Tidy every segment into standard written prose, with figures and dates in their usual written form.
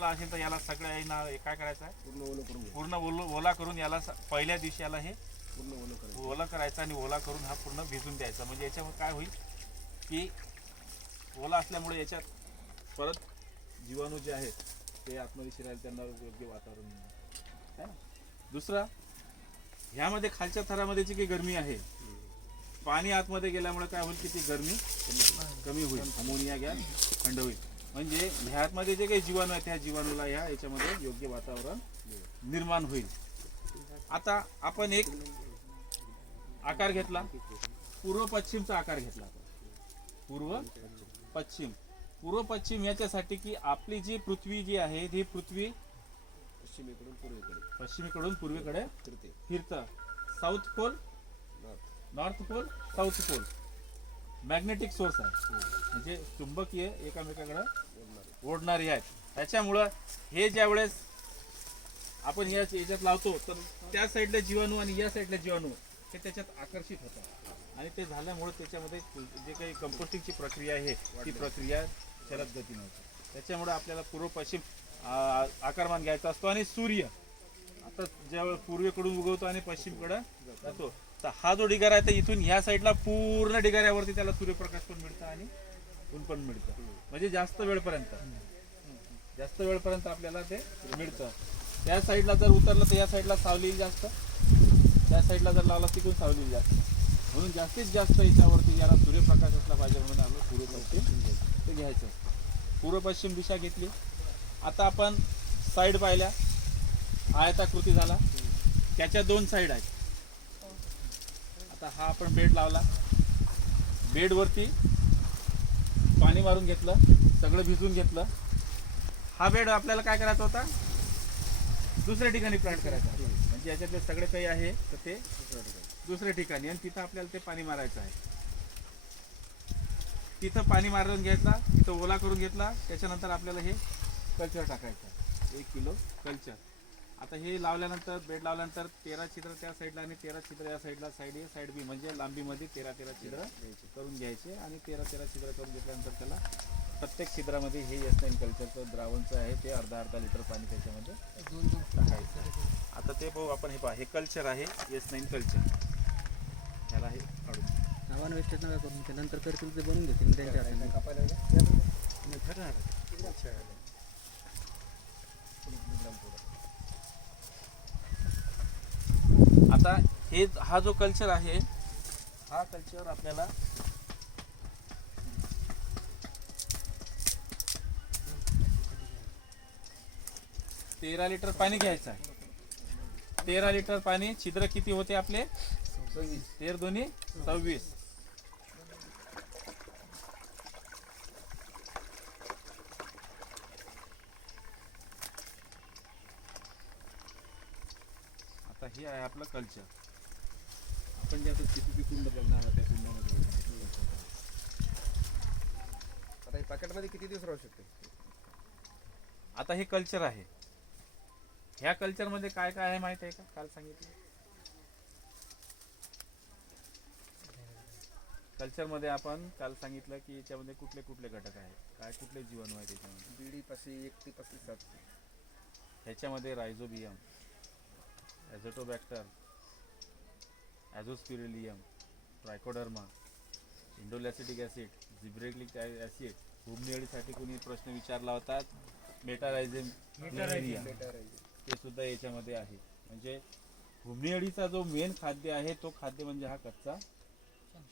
ओला असेल तर याला सगळ्या काय करायचं आहे, पूर्ण ओला करून याला पहिल्या दिवशी याला हे ओला करायचं आणि ओला करून हा पूर्ण भिजून द्यायचा. म्हणजे याच्यामुळे काय होईल की ओला असल्यामुळे याच्यात परत जीवाणू जे आहेत ते आतमध्ये शिरायला त्यांना योग्य वातावरण मिळणार. दुसरा, ह्यामध्ये खालच्या थरामध्ये जी काही गरमी आहे, पाणी आतमध्ये गेल्यामुळे काय होईल की ती गरमी कमी होईल, अमोनिया गॅस थंड होईल. म्हणजे ह्यामध्ये जे काही जीवाणू आहेत त्या जीवाणूला याच्यामध्ये योग्य वातावरण निर्माण होईल. आता आपण एक आकार घेतला, पूर्व पश्चिमचा आकार घेतला. पूर्व पश्चिम याच्यासाठी की आपली जी पृथ्वी जी आहे ती पृथ्वी पश्चिमेकडून पूर्वेकडे फिरतं. South pole, north pole, south pole magnetic source आहे, म्हणजे चुंबकीय एकामेकाकडे ओढणारी आहेत. त्याच्यामुळं हे ज्या वेळेस आपण याच्यात लावतो तर त्या साईडला जीवाणू आणि या साईडला जीवाणू हे त्याच्यात आकर्षित होतात आणि ते झाल्यामुळे त्याच्यामध्ये जे काही कंपोस्टिंगची प्रक्रिया आहे ती प्रक्रिया जलद गतीने होते. त्याच्यामुळे आपल्याला पूर्व पश्चिम आकारमान घ्यायचा असतो. आणि सूर्य आता ज्यावेळेस पूर्वेकडून उगवतो आणि पश्चिमकडे जातो, तर हा जो ढिगारा आहे तर इथून ह्या साईडला पूर्ण ढिगाऱ्यावरती त्याला सूर्यप्रकाश पण मिळतं आणि ऊन पण मिळतं. म्हणजे जास्त वेळपर्यंत आपल्याला ते मिळतं. त्या साईडला जर उतरलं तर या साईडला सावली जास्त, त्या साईडला जर लावला तिकडून सावली जास्त. म्हणून जास्तीत जास्त याच्यावरती याला सूर्यप्रकाश असला पाहिजे म्हणून आपलं पूर्व पश्चिम ते घ्यायचं असतं. पूर्व पश्चिम दिशा घेतली. आता आपण साईड पाहिल्या, आयताकृती झाला, त्याच्या दोन साईड आहेत. आता हा आपण बेड लावला, बेडवरती पाणी मारून घेतलं, सगळं भिजून घेतलं. हा बेड आपल्याला काय करायचा होता, दुसऱ्या ठिकाणी प्लांट करायचा. म्हणजे याच्यातले सगळे काही आहे तर ते दुसऱ्या ठिकाणी, आणि तिथं आपल्याला ते पाणी मारायचं आहे. तिथं पाणी मारून घेतला, तिथं ओला करून घेतला. त्याच्यानंतर आपल्याला हे कल्चर टाकायचं, 1 किलो कल्चर. आता हे लावल्यानंतर, बेड लावल्यानंतर 13 छिद्र त्या साईडला आणि 13 छिद्र या साईडला, साईड ए साईड बी, म्हणजे लांबीमध्ये 13 छिद्र करून घ्यायचे. आणि 13 छिद्र करून घेतल्यानंतर त्याला प्रत्येक छिद्रामध्ये हे S9 कल्चरचं द्रावणचं आहे ते अर्धा लिटर पाणी त्याच्यामध्ये टाकायचं. आता ते पाहू आपण. हे पहा, हे कल्चर आहे S9 कल्चर. ह्याला हे काढून नावानं वेस्टेज नका करून, ते नंतर करतील ते बनवून घेतील त्यांच्या हाताने. आता हे हा जो कल्चर आहे, हा कल्चर आपल्याला तेरा लिटर पाणी घ्यायचं आहे. 13 लिटर पाणी. छिद्र किती होते आपले, 13 दोन्ही 26. आता हे आहे आपलं कल्चर. आपण जे आता किती कुंड बघणार त्या कुंडामध्ये आता हे पॅकेटमध्ये किती दिवस राहू शकते. आता हे कल्चर आहे. ह्या कल्चरमध्ये काय काय आहे माहिती आहे का, काल सांगितलं. कल्चरमध्ये आपण काल सांगितलं की याच्यामध्ये कुठले कुठले घटक आहेत, काय कुठले जीवाणू आहेत याच्यामध्ये. बीडीपाशी 1 ते 35 ह्याच्यामध्ये rhizobium, azotobacter, azospirillum, trichoderma, indoleacetic acid, gibberellic acid. भूमनी अळीसाठी कोणी प्रश्न विचारला होता, मेटारायझियम, ते सुद्धा याच्यामध्ये आहे. म्हणजे भूमनी अळीचा जो मेन खाद्य आहे तो खाद्य म्हणजे हा कच्चा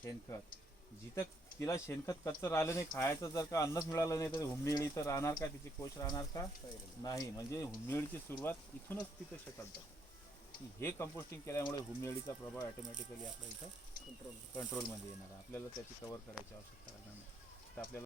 शेणखत. जिथं तिला शेणखत कच्चं राहिलं नाही, खायचं जर का अन्नच मिळालं नाही तर भूमनी अळी तर राहणार का, तिचे कोश राहणार का, नाही. म्हणजे भूमनी अळीची सुरुवात इथूनच तिथं शेतात जाते. हे कंपोस्टिंग केल्यामुळे भूमनी अळीचा प्रभाव ऑटोमॅटिकली आपल्या इथं कंट्रोलमध्ये येणार. आपल्याला त्याची कव्हर करायची आवश्यकता नाही. तर आपल्याला